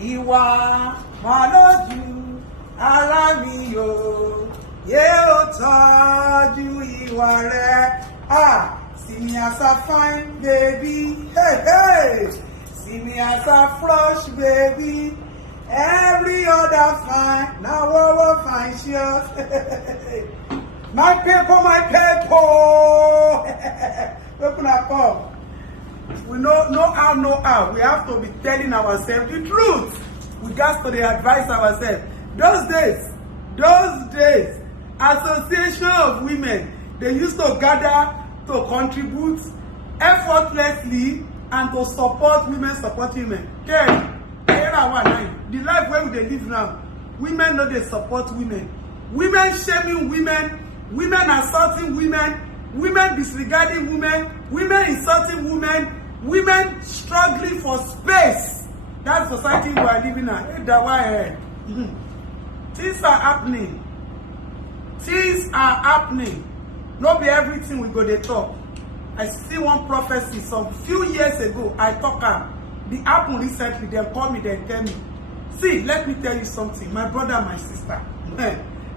ìwà máa lójú ara mi o, yóò tọ́jú ìwà rẹ̀. See me as a fine baby, hey hey. See me as a fresh baby. Every other fine, now what fine sure. My people, open up up. We know how. We have to be telling ourselves the truth. We got to advise ourselves. Those days, association of women, they used to gather to contribute effortlessly and to support women. The life where they live now, women know they support women. Women shaming women, women assaulting women, women disregarding women, women insulting women, women struggling for space. That's society we are living in. Things are happening. Not be everything we go to talk. I see one prophecy some few years ago. I talk am. The happened recently. They call me, they tell me. See, let me tell you something. My brother and my sister.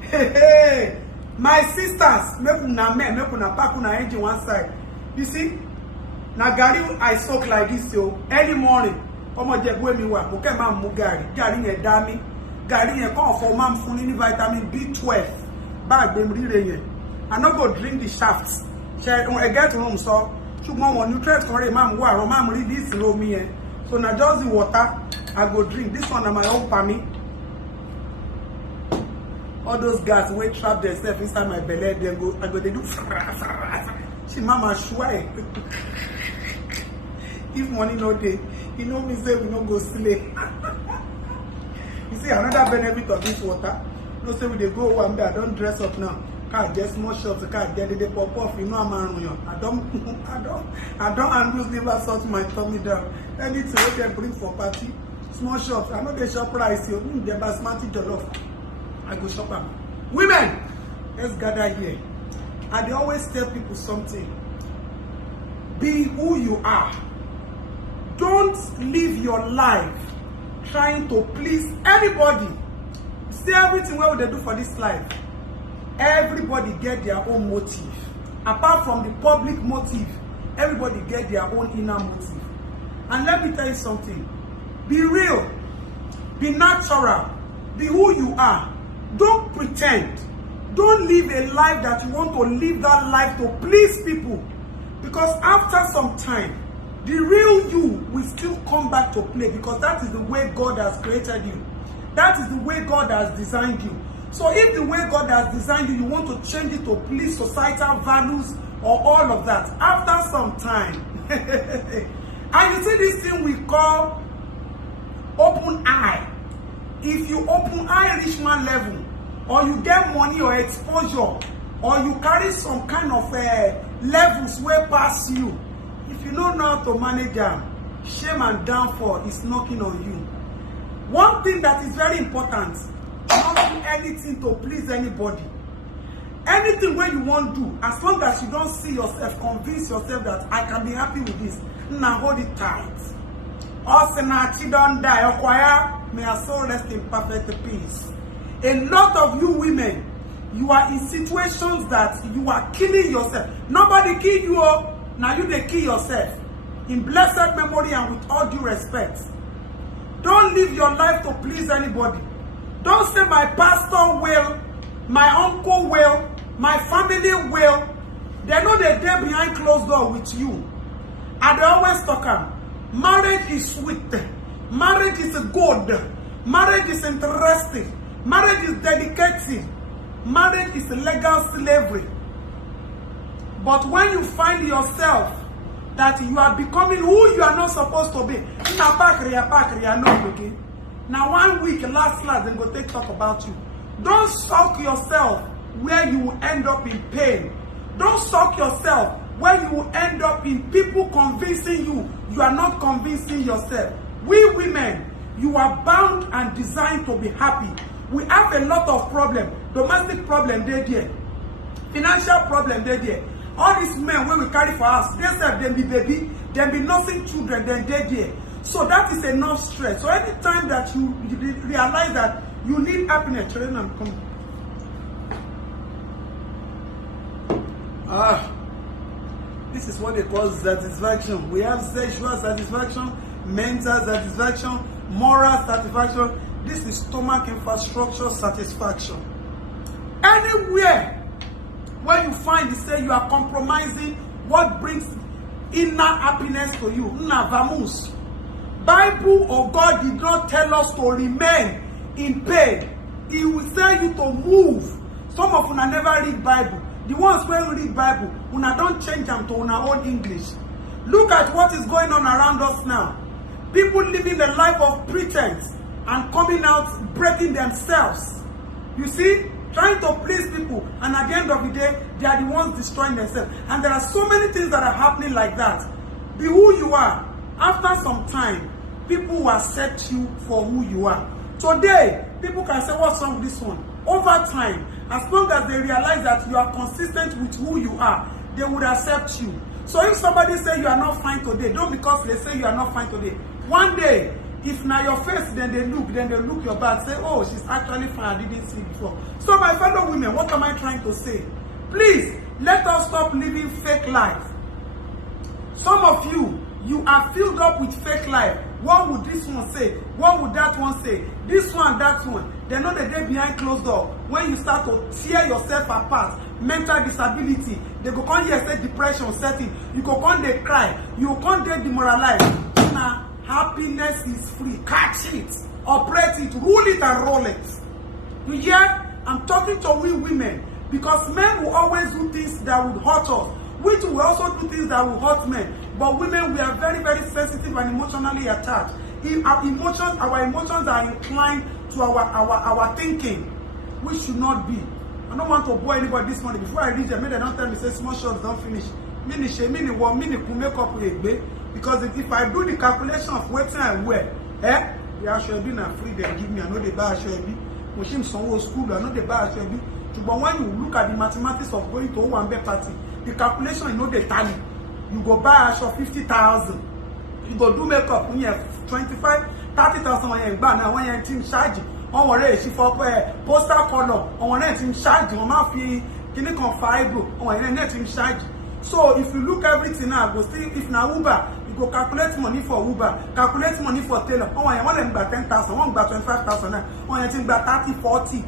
Hey. My sisters, make una pack una engine one side. You see? Na gari I soak like this yo. Early morning. Come on, just me wa. Okay, man, mu gari. Gari yen dami. Gari yen come for man fun vitamin B12. Bag them really. I no go drink the shafts. I get home so ṣùgbọ́n wọn nutrients correct man go around man read this low me. So na just the water I go drink. This one na my own pami. All those guys wey trap themselves inside my belly, they go they do. She mama shy. If money no dey, you know me say we no go slay. You see another benefit of this water. No say we dey go one day. I don't dress up now. Can't get small shots. Can't get the pop off. You know I'm on. I don't handle liver salt my tummy down. Anything we can bring for party. Small shops. I know they shop price. You the basmati jollof. I go shop them. Women, let's gather here. And they always tell people something. Be who you are. Don't live your life trying to please anybody. See everything what they do for this life. Everybody get their own motive. Apart from the public motive, everybody get their own inner motive. And let me tell you something. Be real. Be natural. Be who you are. Don't pretend. Don't live a life that you want to live that life to please people. Because after some time, the real you will still come back to play, because that is the way God has created you. That is the way God has designed you. So if the way God has designed you, you want to change it to please societal values or all of that, after some time, and you see this thing we call open eye. If you open eye rich man level, or you get money or exposure, or you carry some kind of levels way past you, if you don't know how to manage them, shame and downfall is knocking on you. One thing that is very important, not do anything to please anybody. Anything where you want to do, as long as you don't see yourself, convince yourself that I can be happy with this, now hold it tight. Also, now she don't die, acquire, may her soul rest in perfect peace. A lot of you women, you are in situations that you are killing yourself. Nobody kill you, now you they kill yourself. In blessed memory and with all due respect. Don't live your life to please anybody. Don't say my pastor will, my uncle will, my family will. They know they're there behind closed door with you. And they always talk about marriage is sweet. Marriage is good. Marriage is interesting. Marriage is dedicated. Marriage is legal slavery. But when you find yourself that you are becoming who you are not supposed to be, now 1 week last they go take talk about you. Don't suck yourself where you will end up in pain. Don't suck yourself where you will end up in people convincing you you are not convincing yourself. We women, you are bound and designed to be happy. We have a lot of problems. Domestic problem, they there. Financial problem, they there. All these men when we carry for us, they say them be baby, them be nursing children, then they there. So that is enough stress. So anytime that you realize that you need happiness, children, I'm coming. This is what they call satisfaction. We have sexual satisfaction, mental satisfaction, moral satisfaction. This is stomach infrastructure satisfaction. Anywhere where you find, say you are compromising what brings inner happiness to you, vamus. Bible or God did not tell us to remain in pain. He will tell you to move. Some of una never read Bible. The ones who read Bible, una don't change them to una own English. Look at what is going on around us now. People living a life of pretense and coming out breaking themselves. You see, trying to please people, and at the end of the day, they are the ones destroying themselves. And there are so many things that are happening like that. Be who you are. After some time, people will accept you for who you are. Today, people can say, what's wrong with this one? Over time, as long as they realize that you are consistent with who you are, they would accept you. So if somebody say you are not fine today, don't because they say you are not fine today. One day, if now your face, then they look your back, say, oh, she's actually fine, I didn't see before. So my fellow women, what am I trying to say? Please, let us stop living fake life. Some of you, you are filled up with fake life. What would this one say? What would that one say? This one, that one. They know the day behind closed door. When you start to tear yourself apart, mental disability, they go come here say depression setting. You go come they cry. You come they demoralize. Now, happiness is free. Catch it, operate it, rule it and roll it. You hear? I'm talking to we women because men will always do things that would hurt us, which will also do things that will hurt men. But women, we are very, very sensitive and emotionally attached. Our emotions are inclined to our thinking, which should not be. I don't want to bore anybody this morning. Before I reach them, maybe they don't tell me, say small shots don't finish. Because if I do the calculation of what I wear, the should be not free, they give me, I know they buy should be. When school, I know they buy should be. But when you look at the mathematics of going to one party, the calculation, you know the tally. You go buy a shop 50,000. You go do makeup when you have 25, 30,000 when you buy now when you team charge. On one day she for poster color. On one day team charge. On my fee, can you come fiber? On one day team charge. So if you look everything now, go see if now Uber, you go calculate money for Uber, calculate money for Taylor. On one day buy 10,000, one buy 25,000. On one day buy 30, 40.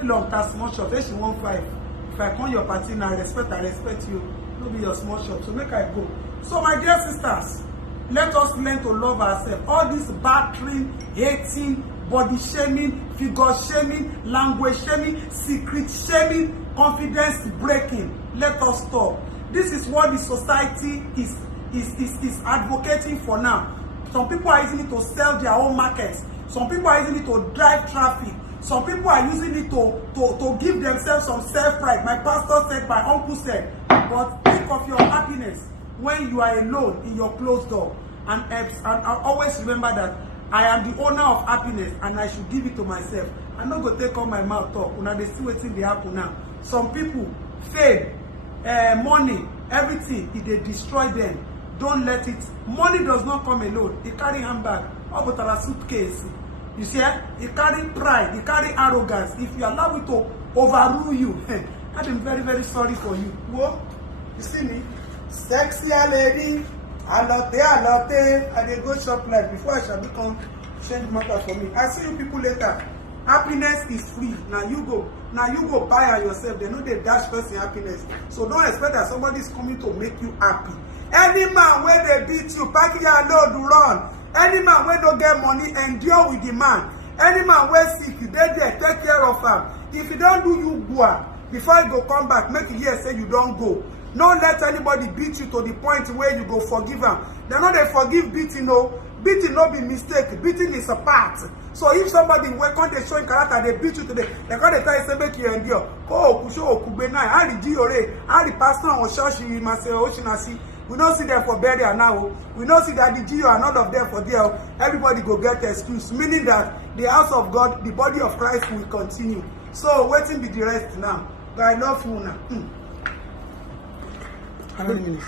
A long time small shop. She 1.5. If I call your party now, I respect you. No be your small shop. So make I go. So my dear sisters, let us learn to love ourselves. All this battering, hating, body shaming, figure shaming, language shaming, secret shaming, confidence breaking. Let us stop. This is what the society is advocating for now. Some people are using it to sell their own markets. Some people are using it to drive traffic. Some people are using it to give themselves some self-pride. My pastor said, my uncle said, but think of your happiness when you are alone in your closed door. And I always remember that I am the owner of happiness and I should give it to myself. I'm not going to take all my mouth talk. Una dey see wetin dey happen now. Some people, fame, money, everything, if they destroy them, don't let it. Money does not come alone. They carry handbag, or but a suitcase. You see, he carry pride, he carry arrogance. If you allow it to overrule you, I'm very, very sorry for you. Whoa, you see me? Sexy lady, alote, and they go shop like before I shall become change matter for me. I see you people later. Happiness is free. Now you go buy her yourself. They know they dash person happiness. So don't expect that somebody is coming to make you happy. Any man where they beat you, pack your load to run. Any man wey don't get money, endure with the man. Any man wey sick, you dey there, take care of him. If you don't do, you go. Before you go come back, make you hear say you don't go. Don't let anybody beat you to the point where you go forgive them. They know they forgive beating, no. Beating no be mistake. Beating is a part. So if somebody when they show character, they beat you today, they can't tell you say make you endure. Oh, kusho okubena, I the Diore, I the pastor on church, you must say, Oshinasi. We don't see them for burial now. We don't see that the Geo are not of them for there. Everybody go get excuse, meaning that the house of God, the body of Christ will continue. So waiting be the rest now. But I love you now. How many minutes?